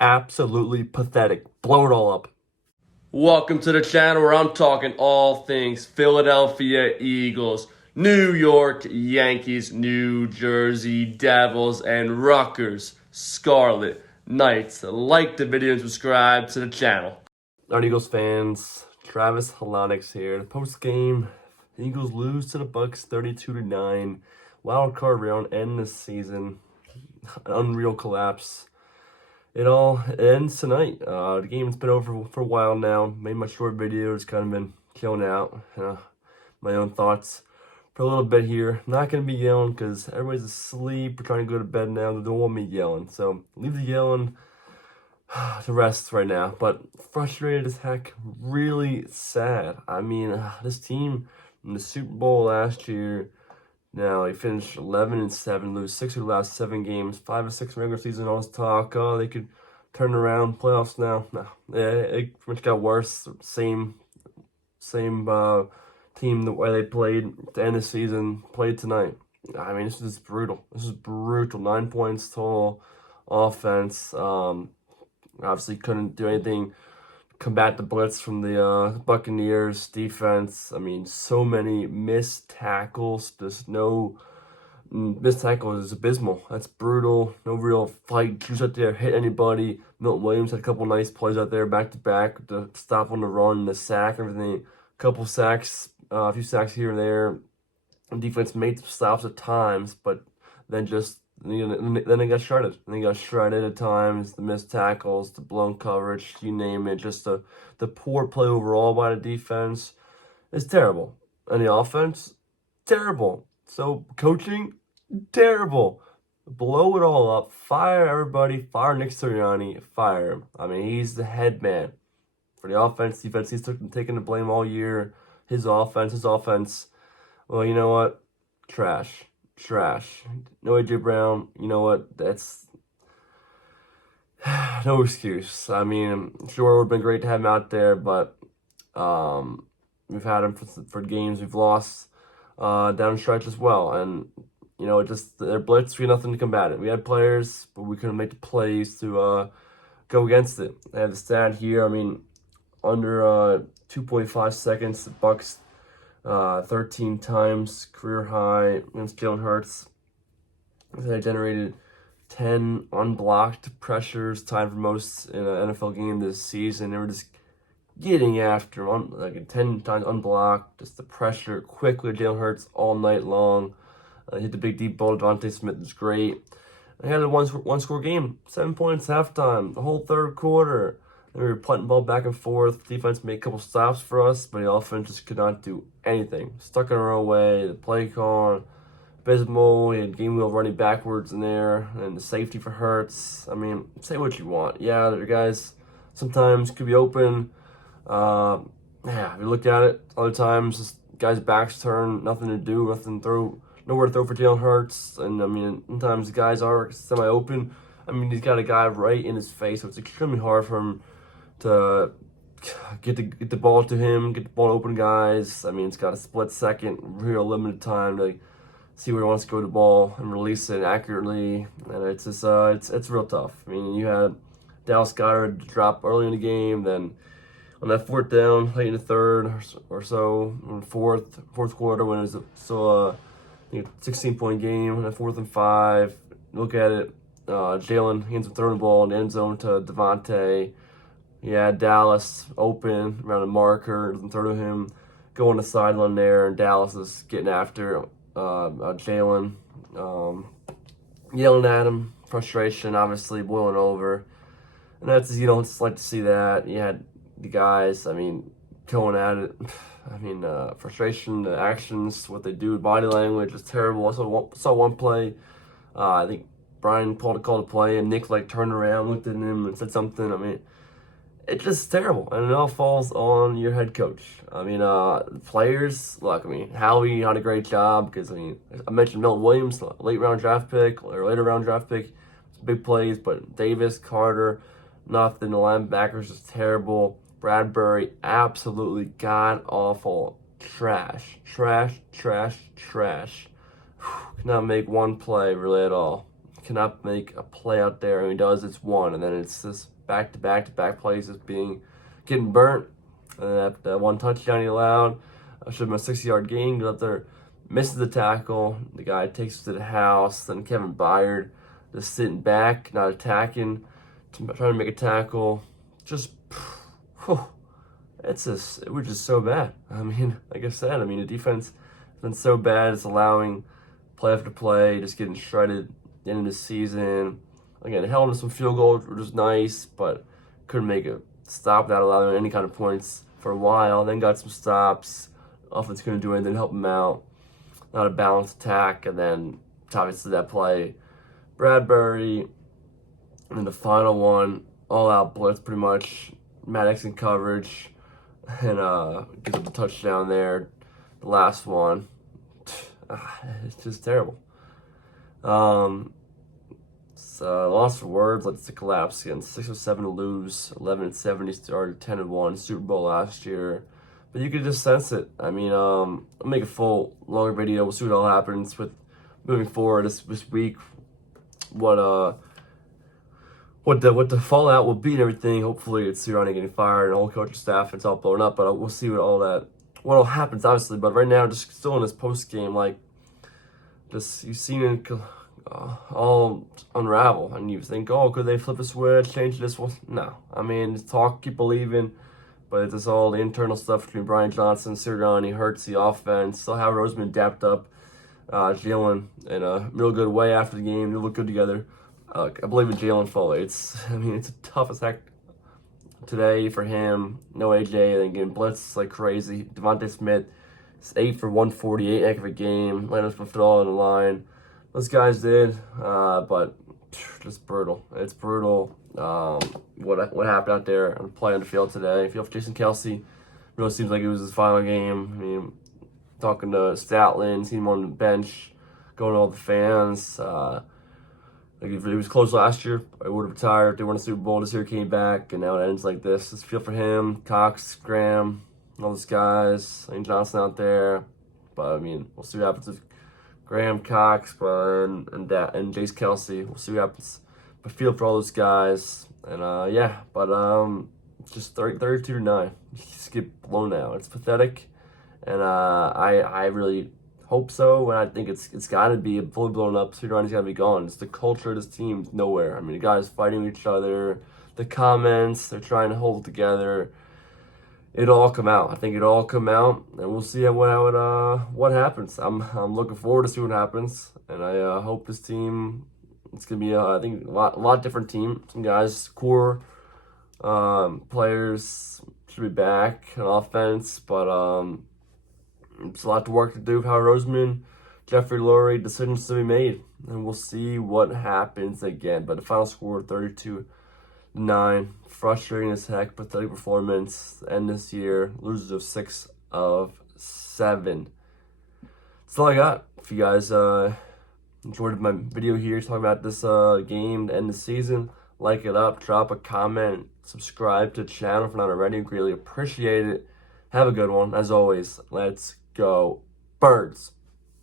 Absolutely pathetic. Blow it all up. Welcome to the channel where I'm talking all things Philadelphia Eagles, New York Yankees, New Jersey Devils, and Rutgers Scarlet Knights. Like the video and subscribe to the channel. All right, Eagles fans, Travis Halonix here. The post game, the Eagles lose to the Bucs 32-9. Wild card round end this season. An unreal collapse. It all ends tonight. The game's been over for a while now. Made my short videos, kind of been chilling out. My own thoughts for a little bit here. Not going to be yelling because everybody's asleep. We're trying to go to bed now. They don't want me yelling. So leave the yelling to rest right now. But frustrated as heck. Really sad. I mean, this team in the Super Bowl last year, now he finished 11-7, lose 6 of the last 7 games, 5 or 6 regular season. All this talk, oh, they could turn around playoffs now. No, it much got worse. Same team the way they played at the end of the season played tonight. I mean, this is brutal. This is brutal. 9 points total offense. Obviously couldn't do anything combat the blitz from the Buccaneers defense. I mean, so many missed tackles. There's no missed tackles is abysmal. That's brutal. No real fight. Who's out there hit anybody? Milton Williams had a couple nice plays out there back to back. The stop on the run, the sack, everything. A couple sacks, a few sacks here and there. Defense made stops at times, but then just then they got shredded. And they got shredded at times. The missed tackles, the blown coverage, you name it. Just the poor play overall by the defense is terrible. And the offense, terrible. So coaching, terrible. Blow it all up. Fire everybody. Fire Nick Sirianni. Fire him. I mean, he's the head man for the offense. Defense, he's taking the blame all year. His offense. Well, you know what? Trash. No A.J. Brown, you know what? That's no excuse. I mean, I'm sure it would have been great to have him out there, but we've had him for games we've lost down the stretch as well. And, you know, their blitz, we had nothing to combat it. We had players, but we couldn't make the plays to go against it. I have the stat here. I mean, under 2.5 seconds, the Bucs 13 times career high against Jalen Hurts. They generated 10 unblocked pressures, tied for most in an NFL game this season. They were just getting after him, like 10 times unblocked, just the pressure quickly. Jalen Hurts all night long. Hit the big deep ball. Devontae Smith was great. They had a one score game, 7 points halftime, the whole third quarter. We were punting ball back and forth. Defense made a couple stops for us, but the offense just could not do anything. Stuck in our own way. The play call, abysmal. He had game wheel running backwards in there, and the safety for Hurts. I mean, say what you want. Yeah, the guys sometimes could be open. If you look at it, other times, just guys' backs turn, nothing to do, nowhere to throw for Jalen Hurts. And I mean, sometimes the guys are semi-open. I mean, he's got a guy right in his face, so it's extremely hard for him to get the ball to him, get the ball to open guys. I mean, it's got a split second, real limited time to see where he wants to go to the ball and release it accurately. And it's just it's real tough. I mean, you had Dallas Goedert drop early in the game, then on that fourth down, late in the third or so, in fourth quarter when it was still a 16-point game, on that 4th and 5. Look at it. Jalen ends up throwing the ball in the end zone to Devontae. Yeah, Dallas open around a marker, doesn't throw to him. Go on the sideline there, and Dallas is getting after Jalen, yelling at him. Frustration, obviously, boiling over. And that's, you don't just like to see that. You had the guys, I mean, going at it. I mean, frustration, the actions, what they do, body language is terrible. I saw one play, I think Brian called a play, and Nick turned around, looked at him, and said something. I mean, it's just terrible, and it all falls on your head coach. I mean, players, look, I mean, Howie had a great job because, I mean, I mentioned Milton Williams, later round draft pick, big plays, but Davis, Carter, nothing. The linebackers just terrible. Bradbury, absolutely god-awful. Trash. Could not make one play really at all. cannot make a play out there, and he does, it's one, and then it's just back-to-back plays just getting burnt. And that one touchdown he allowed, should have been a 60-yard gain, goes up there, misses the tackle, the guy takes it to the house, then Kevin Byard just sitting back, not attacking, trying to make a tackle, just, whew, it was just so bad. I mean, like I said, the defense has been so bad, it's allowing play after play, just getting shredded at the end of the season. Again, it held in some field goals, which was nice, but couldn't make a stop without allowing any kind of points for a while. Then got some stops. Offense couldn't do anything to help them out. Not a balanced attack, and then obviously that play, Bradbury, and then the final one, all out blitz pretty much. Maddox in coverage, and gets up the touchdown there. The last one, it's just terrible. Lost for words, like it's a collapse again. 6-7 to lose, 11-70 started, 10-1 Super Bowl last year. But you could just sense it. I'll make a full longer video. We'll see what all happens with moving forward this week. What the fallout will be and everything. Hopefully it's Sirianni getting fired and all coaching staff, it's all blown up. But we'll see what all happens, obviously. But right now, just still in this post game, like, just you've seen it all unravel, and you think, oh, could they flip a switch, change this one? No, talk, keep believing. But it's just all the internal stuff between Brian Johnson, Sirianni, hurts the offense. Still have Roseman dapped up Jalen in a real good way after the game. They look good together. I believe in Jalen fully. It's a tough as heck today for him. No AJ, then getting blitzed like crazy. Devontae Smith is 8 for 148, heck of a game. Leonard put it all on the line. Those guys did, but just brutal. It's brutal. What happened out there on play on the field today. I feel for Jason Kelce. Really seems like it was his final game. Talking to Statland, seeing him on the bench, going to all the fans. Like if he was close last year, I would have retired. If they won a Super Bowl, this year came back, and now it ends like this. Just feel for him, Cox, Graham, all those guys. Lane Johnson out there, but we'll see what happens with Graham, Cox, and Jace Kelce. We'll see what happens. But feel for all those guys, and just 32-9. Just get blown out. It's pathetic, and I really hope so, and I think it's got to be fully blown up. Sirianni's got to be gone. It's the culture of this team, nowhere. The guys fighting each other, the comments, they're trying to hold it together. It'll all come out. I think it'll all come out, and we'll see what happens. I'm looking forward to see what happens, and I hope this team. It's gonna be I think a lot different team. Some guys, core players should be back on offense, but it's a lot to work to do. Howard Roseman, Jeffrey Lurie, decisions to be made, and we'll see what happens again. But the final score 32-9, frustrating as heck, pathetic performance. End this year, losers of 6 of 7. That's all I got. If you guys enjoyed my video here talking about this game to end the season, like it up, drop a comment, subscribe to the channel if not already. Greatly appreciate it. Have a good one. As always, let's go Birds.